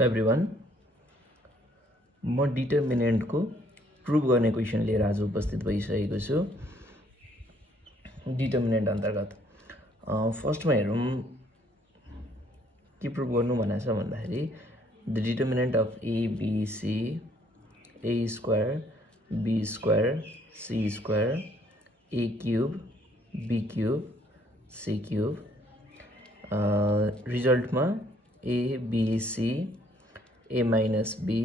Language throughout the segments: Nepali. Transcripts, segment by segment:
हेलो एभ्रिवान, म डिटर्मिनेन्टको प्रुभ गर्ने क्वेसन लिएर आज उपस्थित भइसकेको छु। डिटर्मिनेन्ट अन्तर्गत फर्स्टमा हेरौँ के प्रुभ गर्नु भनेको छ भन्दाखेरि the determinant of A B C A square B square C square A cube B cube C cube रिजल्टमा A B C A minus B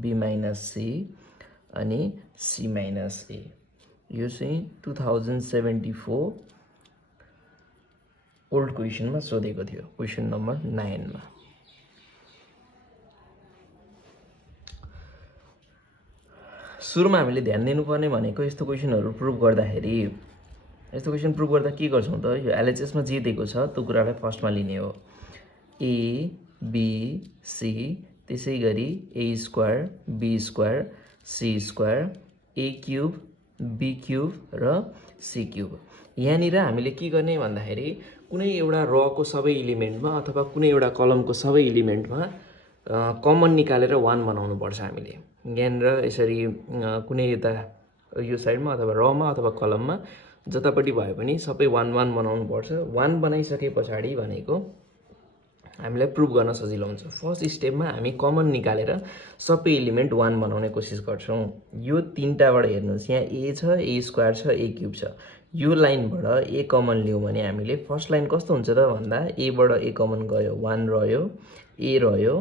B minus C अनि सी माइनस ए। यो चाहिँ 2074 ओल्ड क्वेसनमा सोधेको थियो, क्वेसन नम्बर 9 मा। सुरुमा हामीले ध्यान दिनुपर्ने भनेको यस्तो क्वेसनहरू प्रुभ गर्दाखेरि यस्तो क्वेसन प्रुभ गर्दा के गर्छौँ त, यो एलएचएसमा जे दिएको छ त्यो कुरालाई फर्स्टमा लिने हो। ए बी सी त्यसै गरी A square B square C square A cube B cube र सी क्युब। यहाँनिर हामीले के गर्ने भन्दाखेरि कुनै एउटा रको सबै इलिमेन्टमा अथवा कुनै एउटा कलमको सबै इलिमेन्टमा कमन निकालेर 1 बनाउनु पर्छ हामीले। यहाँनिर यसरी कुनै यता यो साइडमा अथवा रमा अथवा कलममा जतापट्टि भए पनि सबै 1 बनाउनु पर्छ। 1 बनाइसके पछाडि भनेको हामीलाई प्रुभ गर्न सजिलो हुन्छ। फर्स्ट स्टेपमा हामी कमन निकालेर सबै एलिमेन्ट 1 बनाउने कोसिस गर्छौँ। यो तीनटाबाट हेर्नुहोस्, यहाँ ए छ, ए स्क्वायर छ, ए क्युब छ। यो लाइनबाट ए कमन लियौँ भने हामीले फर्स्ट लाइन कस्तो हुन्छ त भन्दा एबाट ए कमन गयो 1 रह्यो, ए रह्यो,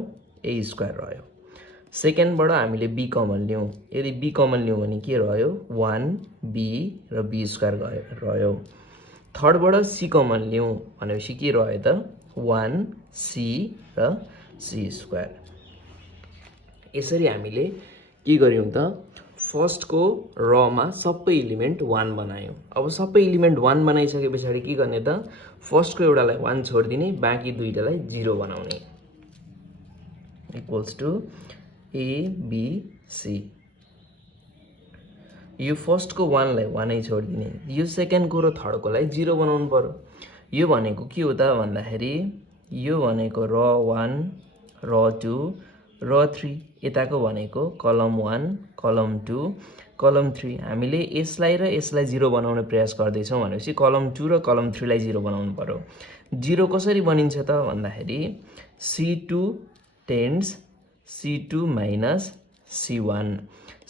ए स्क्वायर रह्यो। सेकेन्डबाट हामीले बी कमन लियौँ, यदि बी कमन लियौँ भने के रह्यो 1 बी र बी स्क्वायर रह्यो। थर्डबाट सी कमन लियौँ भनेपछि के रह्यो त 1 सी र सी स्क्वायर। यसरी हामीले के गर्यौँ त फर्स्टको रमा सबै इलिमेन्ट 1 बनायौँ। अब सबै इलिमेन्ट 1 बनाइसके पछाडि के गर्ने त फर्स्टको एउटालाई 1 छोडिदिने, बाँकी दुईटालाई 0 बनाउने equals to A B C. यो फर्स्टको 1 लाई 1 नै छोडिदिने, यो सेकेन्डको र थर्डकोलाई 0 बनाउनु पर्यो। यो भनेको के हो त भन्दाखेरि यो भनेको र 1 र 2 र 3, यताको भनेको कलम 1 कलम 2 कलम 3। हामीले यसलाई र यसलाई 0 बनाउने प्रयास गर्दैछौँ भनेपछि कलम 2 र कलम 3 लाई 0 बनाउनु पर्यो। 0 कसरी बनिन्छ त भन्दाखेरि C2 tends C2 minus C1।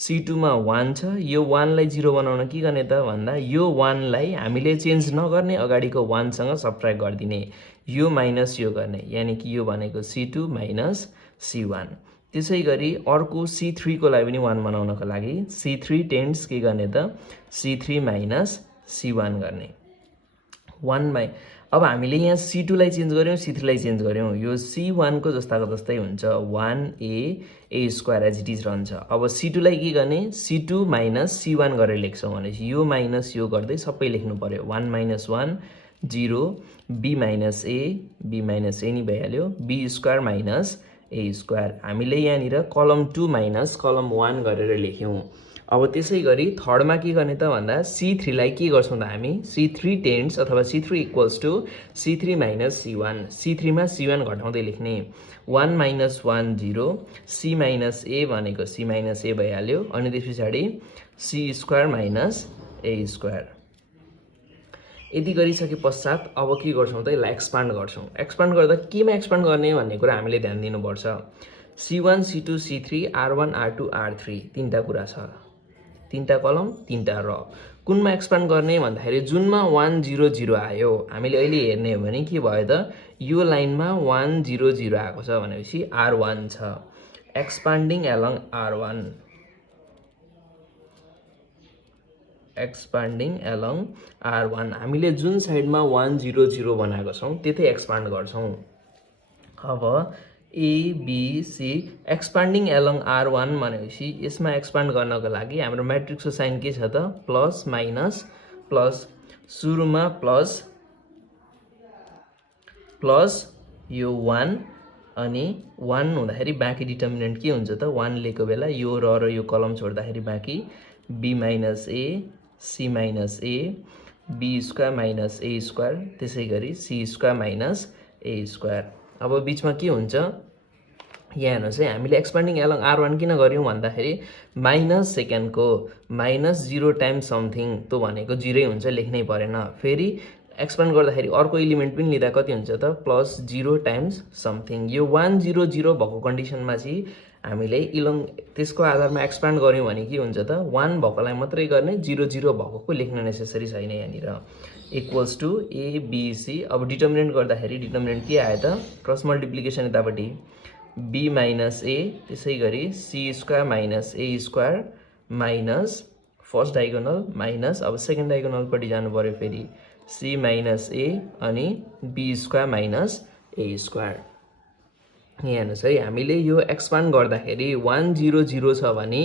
C2 मा 1 छ, यो 1 लाई 0 बनाउन के गर्ने त भन्दा यो 1 लाई हामीले चेन्ज नगर्ने, अगाडिको 1 सँग सब्ट्र्याक्ट गरिदिने, यो माइनस यो गर्ने, यानि कि यो भनेको C2 माइनस C1। त्यसै गरी अर्को C3 को लागि पनि 1 बनाउनको लागि C3 टेन्ड्स के गर्ने त C3 माइनस C1 गर्ने 1 बाई। अब हामीले यहाँ C2 लाई चेन्ज गर्यौँ, C3 लाई चेन्ज गर्यौँ, यो C1 को जस्ताको जस्तै हुन्छ 1a square as it is रहन्छ। अब C2 लाई के गर्ने C2 माइनस C1 गरेर लेख्छौँ भनेपछि यो माइनस यो गर्दै सबै लेख्नु पर्यो। 1 माइनस 1 0 b माइनस a नि भइहाल्यो, b square minus a square. हामीले यहाँनिर कलम 2 माइनस कलम 1 गरेर लेख्यौँ। अब त्यसै गरी थर्डमा के गर्ने त भन्दा C3 लाई के गर्छौँ त हामी C3 टेन्ड्स अथवा C3 equals to C3 minus C1। C3 मा C1 घटाउँदै लेख्ने, 1 माइनस 1 0 C माइनस A भनेको C माइनस A भइहाल्यो। अनि त्यस पछाडि C square minus A square. यति गरिसके पश्चात अब के गर्छौँ त यसलाई एक्सपान्ड गर्छौँ। एक्सपान्ड गर्दा केमा एक्सपान्ड गर्ने भन्ने कुरा हामीले ध्यान दिनुपर्छ। C1 C2 C3 R1 R2 R3 तीनटा कुरा छ, तीनटा कलम तीनटा र। कुनमा एक्सपान्ड गर्ने भन्दाखेरि जुनमा 1 0 0 आयो, हामीले अहिले हेर्ने हो भने के भयो त यो लाइनमा 1 0 0 आएको छ भनेपछि R1 छ। Expanding along R1, expanding along R1। हामीले जुन साइडमा 1 0 0 बनाएको छौँ त्यतै एक्सपान्ड गर्छौँ। अब A B C expanding along R1 भनेपछि यसमा एक्सपान्ड गर्नको लागि हाम्रो म्याट्रिक्सको साइन के छ त प्लस माइनस प्लस। सुरुमा प्लस प्लस यो 1 अनि 1 हुँदाखेरि बाँकी डिटर्मिनेन्ट के हुन्छ त 1 लिएको बेला यो र यो कलम छोड्दाखेरि बाँकी b minus a c minus a b square minus a square, त्यसै गरी c square minus a square. अब बीचमा के हुन्छ यहाँ हेर्नुहोस् है, हामीले एक्सपान्डिङ एलङ R1 किन गऱ्यौँ भन्दाखेरि माइनस सेकेन्डको माइनस 0 टाइम्स समथिङ त्यो भनेको 0 हुन्छ, लेख्नै परेन। फेरि एक्सपान्ड गर्दाखेरि अर्को इलिमेन्ट पनि लिँदा कति हुन्छ त प्लस 0 टाइम्स समथिङ। यो 1 0 0 भएको कन्डिसनमा चाहिँ हामीले इलङ त्यसको आधारमा एक्सपान्ड गऱ्यौँ भने के हुन्छ त 1 भएकोलाई मात्रै गर्ने, 0 0 भएको लेख्न नेसेसरी छैन यहाँनिर। Equals to ABC. अब डिटर्मिनेन्ट गर्दाखेरि डिटर्मिनेन्ट के आयो त क्रस मल्टिप्लिकेसन यतापट्टि b माइनस ए, त्यसै गरी C square minus A square minus first diagonal minus अब सेकेन्ड डायगोनलपट्टि जानु पऱ्यो फेरि सी माइनस ए अनि B square minus A square. यहाँ हेर्नुहोस् है, हामीले यो एक्सपान्ड गर्दाखेरि 1 0 0 छ भने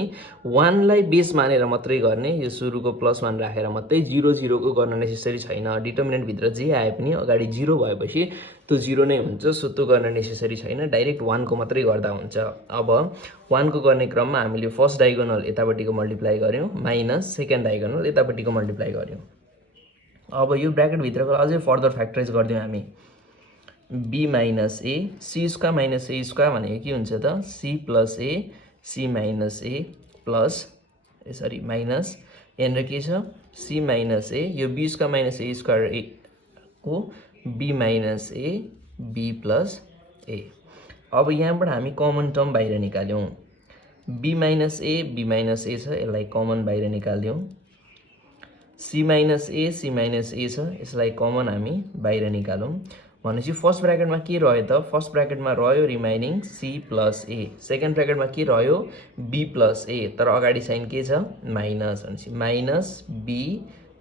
1 लाई बेस मानेर मात्रै गर्ने, यो सुरुको +1 राखेर मात्रै, 0 0 को गर्न नेसेसरी छैन। डिटर्मिनेन्टभित्र जे आए पनि अगाडि 0 भएपछि त्यो 0 नै हुन्छ, सो त्यो गर्न नेसेसरी छैन, डाइरेक्ट 1 को मात्रै गर्दा हुन्छ। अब 1 को गर्ने क्रममा हामीले फर्स्ट डायगोनल यतापट्टिको मल्टिप्लाई गऱ्यौँ माइनस सेकेन्ड डायगोनल यतापट्टिको मल्टिप्लाई गऱ्यौँ। अब यो ब्र्याकेटभित्रको अझै फर्दर फ्याक्टराइज गरिदिउँ हामी। b minus A C square minus A square भनेको के हुन्छ त C plus A C minus A plus सरी माइनस यहाँनिर के छ सी माइनस ए, यो B square minus A square A को B minus A B plus A. अब यहाँबाट हामी कमन टर्म बाहिर निकाल्यौँ, बी माइनस ए छ, यसलाई कमन बाहिर निकाल्यौँ। सी माइनस ए छ, यसलाई कमन हामी बाहिर निकालौँ भनेपछि फर्स्ट ब्र्याकेटमा के रह्यो त फर्स्ट ब्र्याकेटमा रह्यो रिमाइनिङ सी प्लस ए, सेकेन्ड ब्र्याकेटमा के रह्यो बी प्लस ए, तर अगाडि साइन के छ माइनस, भनेपछि minus B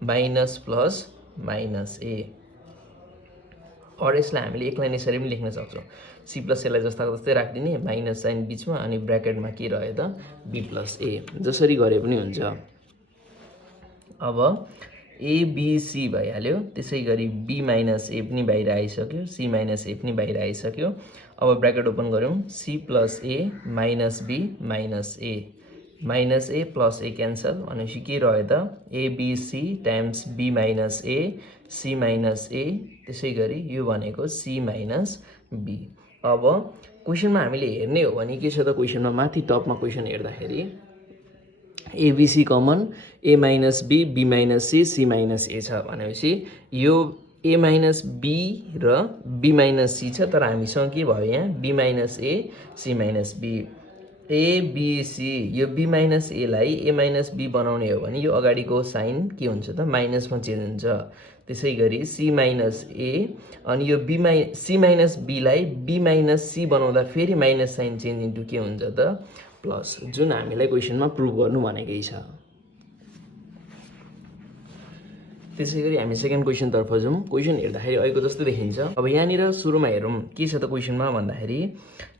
minus plus minus A. अरू यसलाई हामीले एक लाइन यसरी पनि लेख्न सक्छौँ, सी प्लस एलाई जस्ताको जस्तै राखिदिने, माइनस साइन बिचमा अनि ब्र्याकेटमा के रह्यो त बी प्लस ए, जसरी गरे पनि हुन्छ। अब एबिसी भइहाल्यो, त्यसै गरी बी माइनस ए पनि बाहिर आइसक्यो, सी माइनस ए पनि बाहिर आइसक्यो। अब ब्र्याकेट ओपन गऱ्यौँ, C plus A minus B minus A plus A cancel भनेपछि के रह्यो त ABC times B minus A C minus A, त्यसै गरी यो भनेको सी माइनस बी। अब क्वेसनमा हामीले हेर्ने हो भने के छ त क्वेसनमा माथि टपमा क्वेसन हेर्दाखेरि ABC common A minus B B minus C minus A छ भनेपछि यो ए माइनस बी र बी माइनस सी छ, तर हामीसँग के भयो यहाँ B minus A C minus B. ABC यो बी माइनस एलाई ए माइनस बी बनाउने हो भने यो अगाडिको साइन के हुन्छ त माइनसमा चेन्ज हुन्छ, त्यसै गरी सी माइनस ए अनि यो सी माइनस बीलाई बी माइनस सी बनाउँदा फेरि माइनस साइन चेन्ज इन्टु के हुन्छ त प्लस, जुन हामीलाई क्वेसनमा प्रुभ गर्नु भनेकै छ। त्यसै गरी हामी सेकेन्ड क्वेसनतर्फ जाउँ। क्वेसन हेर्दाखेरि अहिलेको जस्तो देखिन्छ। अब यहाँनिर सुरुमा हेरौँ के छ त क्वेसनमा भन्दाखेरि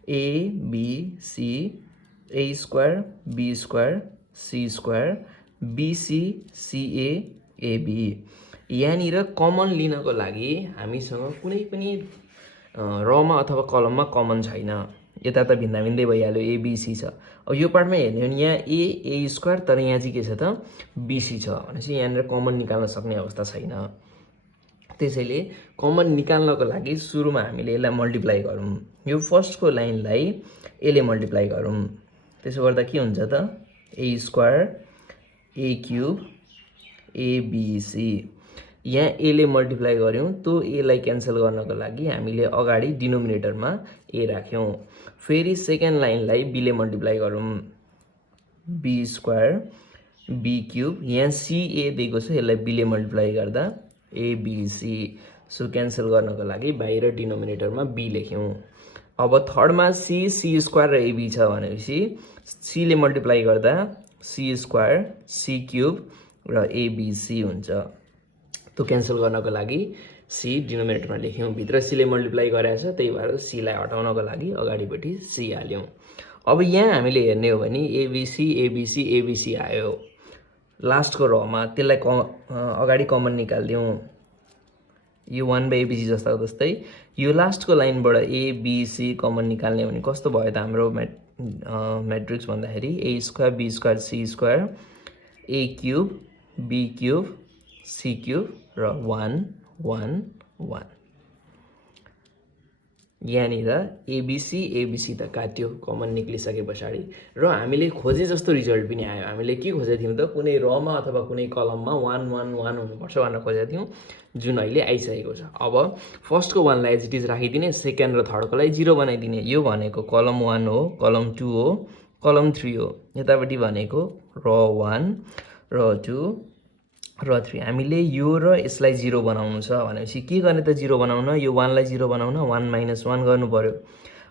A B C A square B square C square BC CA AB. यहाँनिर कमन लिनको लागि हामीसँग कुनै पनि रमा अथवा कलममा कमन छैन, यता त भिन्दा भिन्दै भइहाल्यो एबिसी छ। अब यो पार्टमा हेर्ने हो भने यहाँ ए स्क्वायर, तर यहाँ चाहिँ के छ त बिसी छ भनेपछि यहाँनिर कमन निकाल्न सक्ने अवस्था छैन। त्यसैले कमन निकाल्नको लागि सुरुमा हामीले यसलाई मल्टिप्लाई गरौँ, यो फर्स्टको लाइनलाई एले मल्टिप्लाई गरौँ, त्यसो गर्दा के हुन्छ त ए स्क्वायर ए क्युब एबिसी। यहाँ एले मल्टिप्लाई गऱ्यौँ, त्यो एलाई क्यान्सल गर्नको लागि हामीले अगाडि डिनोमिनेटरमा ए राख्यौँ। फेरि सेकेन्ड लाइनलाई बीले मल्टिप्लाई गरौँ, बी स्क्वायर बी क्युब, यहाँ सिए दिएको छ, यसलाई बीले मल्टिप्लाई गर्दा एबिसी। सो क्यान्सल गर्नको लागि बाहिर डिनोमिनेटरमा बी लेख्यौँ। अब थर्डमा सी स्क्वायर र एबी छ भनेपछि सीले मल्टिप्लाई गर्दा सी स्क्वायर सी क्युब र एबिसी हुन्छ। त्यो क्यान्सल गर्नको लागि सी डिनोमिनेटरमा लेख्यौँ, भित्र सीले मल्टिप्लाई गरेको छ, त्यही भएर सीलाई हटाउनको लागि अगाडिपट्टि सी हाल्यौँ। अब यहाँ हामीले हेर्ने हो भने एबिसी एबिसी एबिसी आयो लास्टको रमा, त्यसलाई अगाडि कमन निकालिदिउँ, यो 1/एबिसी जस्ताको जस्तै यो लास्टको लाइनबाट एबिसी कमन निकाल्ने हो भने कस्तो भयो त हाम्रो म्याट्रिक्स भन्दाखेरि A square B square C square A cube B cube C cube र 1 1 1। यहाँनिर एबिसी एबिसी त काट्यो कमन निक्लिसके पछाडि र हामीले खोजे जस्तो रिजल्ट पनि आयो। हामीले के खोजेको थियौँ त कुनै रमा अथवा कुनै कलममा 1 1 1 हुनुपर्छ भनेर खोजेको थियौँ, जुन अहिले आइसकेको छ। अब फर्स्टको 1लाई एज इट इज राखिदिने, सेकेन्ड र थर्डकोलाई 0 बनाइदिने। यो भनेको कलम 1 हो, कलम 2 हो, कलम 3 हो। यतापट्टि भनेको र 1 र 2 र 3। हामीले यो र यसलाई 0 बनाउनु छ भनेपछि के गर्ने त 0 बनाउन? यो 1लाई 0 बनाउन 1 - 1 गर्नु पर्यो,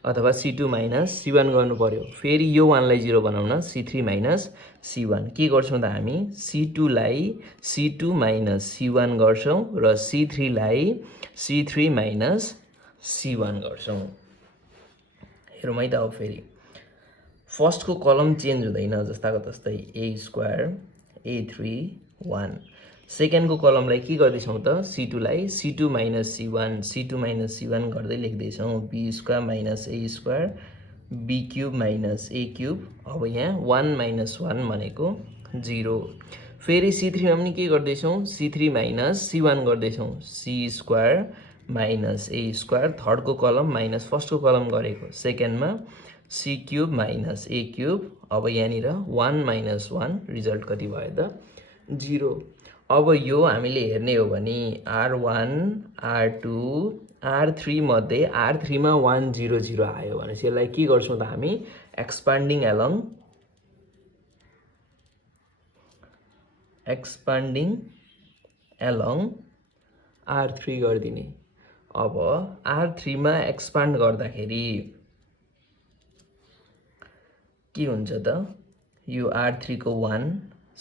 अथवा C2 - C1 गर्नु पर्यो। फेरि यो 1लाई 0 बनाउन C3 - C1। के गर्छौँ त हामी? C2लाई C2 - C1 गर्छौँ र C3लाई C3 - C1 गर्छौँ। हेरौँ है त अब फेरि फर्स्टको कलम चेन्ज हुँदैन, जस्ताको तस्तै A² A3 1। सेकेन्डको कलमलाई के गर्दैछौँ त? C2लाई C2 - C1 C2 - C1 गर्दै लेख्दैछौँ। B² - A² B³ - A³। अब यहाँ 1 - 1 भनेको 0। फेरि C3मा पनि के गर्दैछौँ? C3 - C1 गर्दैछौँ। C² - A²। थर्डको कलम माइनस फर्स्टको कलम गरेको। सेकेन्डमा C³ - A³। अब यहाँनिर 1 - 1 रिजल्ट कति भयो त? 0। अब यो हामीले हेर्ने हो भने R1 R2 R3 मध्ये R3 मा 1 0 0 आयो भनेपछि यसलाई के गर्छौँ त हामी? एक्सपान्डिङ एलोङ R3 गरिदिने। अब R3 मा एक्सपान्ड गर्दाखेरि के हुन्छ त? यो R3 को 1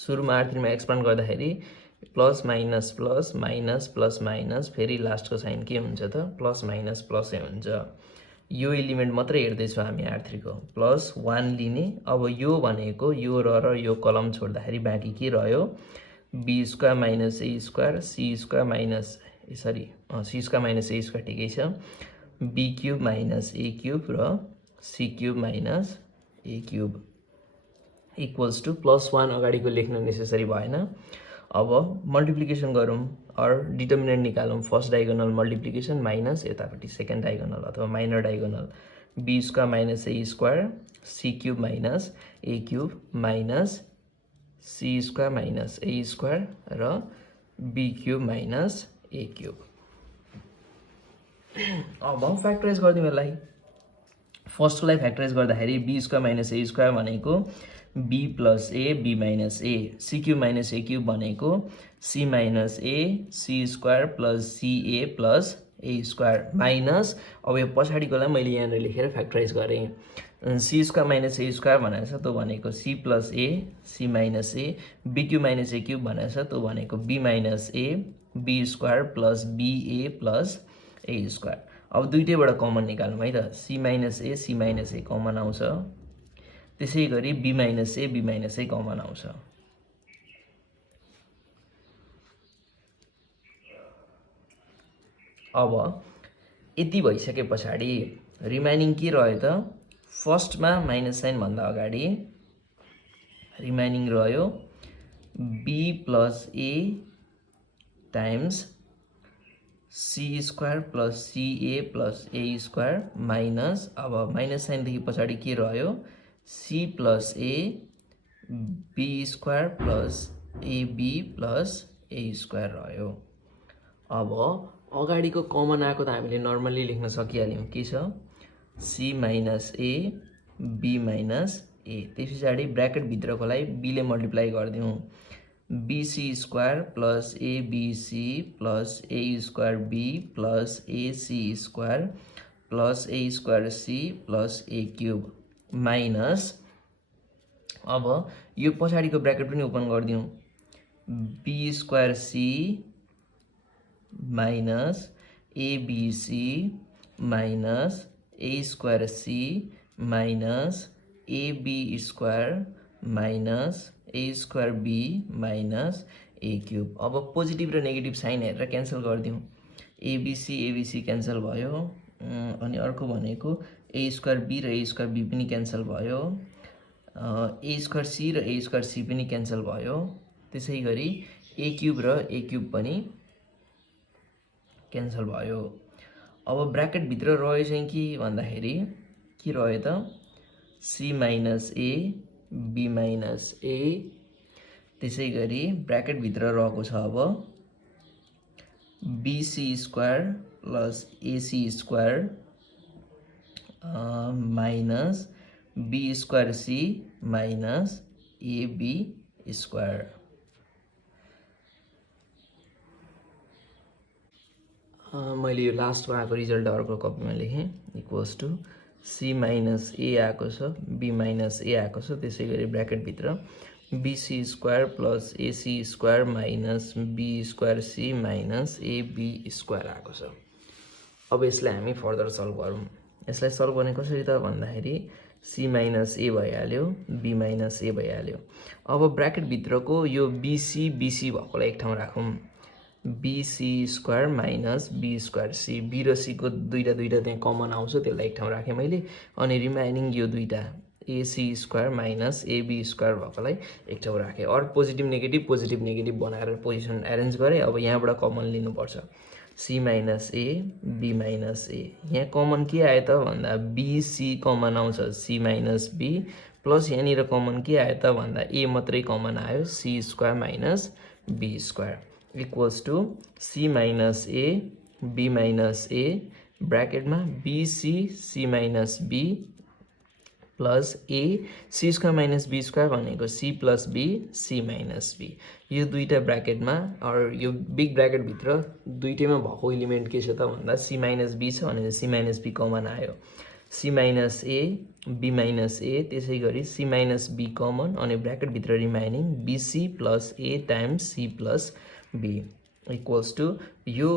सुरुमा R3 मा एक्सपान्ड गर्दाखेरि plus minus plus minus plus minus, फेरि लास्टको साइन के हुन्छ त? प्लस माइनस प्लसै हुन्छ। यो एलिमेन्ट मात्रै हेर्दैछौँ हामी R3 को। प्लस 1 लिने। अब यो भनेको यो र यो कलम छोड्दाखेरि बाँकी के रह्यो? B² - A² C² - A² ठिकै छ। B³ - A³ र C³ - A³ equals to plus 1 अगाडिको लेख्न नेसेसरी भएन। अब मल्टिप्लिकेसन गरौँ अर डिटर्मिनेन्ट निकालौँ। फर्स्ट डायगोनल मल्टिप्लिकेसन माइनस यतापट्टि सेकेन्ड डायगोनल अथवा minor diagonal B² - A² C³ - A³ minus C² - A² र B³ - A³। अब फ्याक्टराइज गरिदिउँ यसलाई। फर्स्टलाई फ्याक्टराइज गर्दाखेरि B² - A² भनेको B + A B - A। C³ - A³ भनेको C - A C² + CA + A² minus. अब यो पछाडिकोलाई मैले यहाँनिर लेखेर फ्याक्टराइज गरेँ। C² - A² भनेको छ त्यो भनेको C + A C - A। B³ - A³ भनेको छ त्यो भनेको B - A B² + BA + A²। अब दुईटैबाट कमन निकालौँ है त। C - A C - A common आउँछ। त्यसै गरी B - A B - A common आउँछ। अब यति भइसके पछाडि रिमाइनिङ के रह्यो त? फर्स्टमा माइनस साइन भन्दा अगाडि रिमाइनिङ रह्यो B + A times C² + CA + A² minus. अब माइनस साइनदेखि पछाडि के रह्यो? C + A B² + AB + A² रह्यो। अब अगाडिको कमन आएको त हामीले नर्मल्ली लेख्न सकिहाल्यौँ। के छ? C - A B - A। त्यस पछाडि ब्र्याकेटभित्रकोलाई B ले मल्टिप्लाई गरिदिउँ। BC² + ABC + A²B + AC² + A²C + A³ minus. अब यो पछाडिको ब्र्याकेट पनि ओपन गरिदिउँ। B²C minus ABC minus A²C minus AB² minus A²B minus A³। अब पोजिटिभ र नेगेटिभ साइन हेरेर क्यान्सल गरिदिउँ। ABC क्यान्सल भयो। अनि अर्को भनेको A²B र A²B पनि क्यान्सल भयो। A²C र A²C पनि क्यान्सल भयो। त्यसै गरी A³ र A³ पनि क्यान्सल भयो। अब ब्राकेटभित्र रह्यो चाहिँ के भन्दाखेरि के रह्यो त C minus A B minus A, त्यसै गरी ब्राकेटभित्र रहेको छ अब BC square plus AC square minus B square C minus AB square. मैले यो लास्टमा आएको रिजल्ट अर्को कपीमा लेखेँ equals to C minus A आएको छ बी माइनस ए आएको छ, त्यसै गरी ब्राकेटभित्र BC square plus AC square minus B square C minus AB square आएको छ। अब यसलाई हामी फर्दर सल्भ गरौँ। यसलाई सल्भ गर्ने कसरी त भन्दाखेरि सी माइनस ए भइहाल्यो बी माइनस ए भइहाल्यो। अब ब्राकेटभित्रको यो बीसी बीसी भएकोलाई एक ठाउँ राखौँ, BC square minus B square C, B र सीको दुईटा त्यहाँ कमन आउँछ, त्यसलाई एक ठाउँ राखेँ मैले। अनि रिमाइनिङ यो दुईटा AC square minus AB square भएकोलाई एक ठाउँ राखेँ। और पोजिटिभ नेगेटिभ बनाएर पोजिसन एरेन्ज गरेँ। अब यहाँबाट कमन लिनुपर्छ C minus A B minus A. यहाँ कमन के आयो त भन्दा बीसी कमन आउँछ सी माइनस बी, प्लस यहाँनिर कमन के आयो त भन्दा ए मात्रै कमन आयो C square minus B square equals to C minus A B minus A ब्राकेटमा BC C minus B plus A C square minus B square भनेको C plus B C minus B. यो दुईटा ब्राकेटमा और यो बिग ब्राकेटभित्र दुईटैमा भएको इलिमेन्ट के छ त भन्दा सी माइनस बी छ भने सी माइनस बी कमन आयो C minus A B minus A, त्यसै गरी सी माइनस बी कमन अनि ब्राकेटभित्र remaining BC plus A times C plus B equals to यो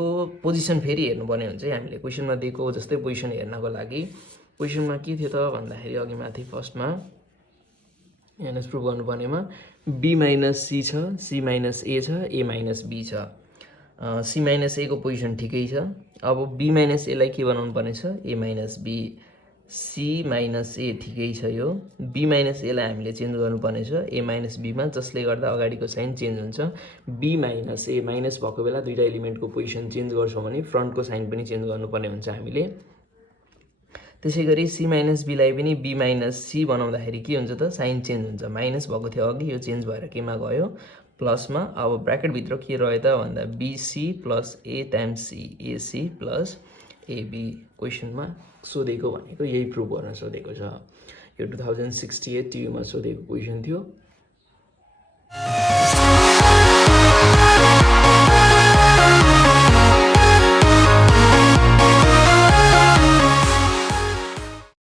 पोजिसन फेरि हेर्नुपर्ने हुन्छ। हामीले क्वेसनमा दिएको जस्तै पोजिसन हेर्नको लागि क्वेसनमा के थियो त भन्दाखेरि अघि माथि फर्स्टमा यहाँ प्रुभ गर्नुपर्नेमा बी माइनस सी छ सी माइनस ए छ ए माइनस बी छ। सी माइनस ए को पोजिसन ठिकै छ। अब बी माइनस एलाई के बनाउनु पर्ने छ ए माइनस बी, सी माइनस ए ठिकै छ। यो बी माइनस एलाई हामीले चेन्ज गर्नुपर्ने छ ए माइनस बीमा, जसले गर्दा अगाडिको साइन चेन्ज हुन्छ। बी माइनस ए माइनस भएको बेला दुईटा एलिमेन्टको पोजिसन चेन्ज गर्छौँ भने फ्रन्टको साइन पनि चेन्ज गर्नुपर्ने हुन्छ हामीले। त्यसै गरी सी माइनस बीलाई पनि बी माइनस सी बनाउँदाखेरि के हुन्छ त साइन चेन्ज हुन्छ, माइनस भएको थियो अघि, यो चेन्ज भएर केमा गयो प्लसमा। अब ब्राकेटभित्र के रह्यो त भन्दा BC plus A times C AC plus AB. क्वेसनमा सोधेको भनेको यही प्रुभ गर्न सोधेको छ। यो 2068 टियुमा सोधेको क्वेसन थियो।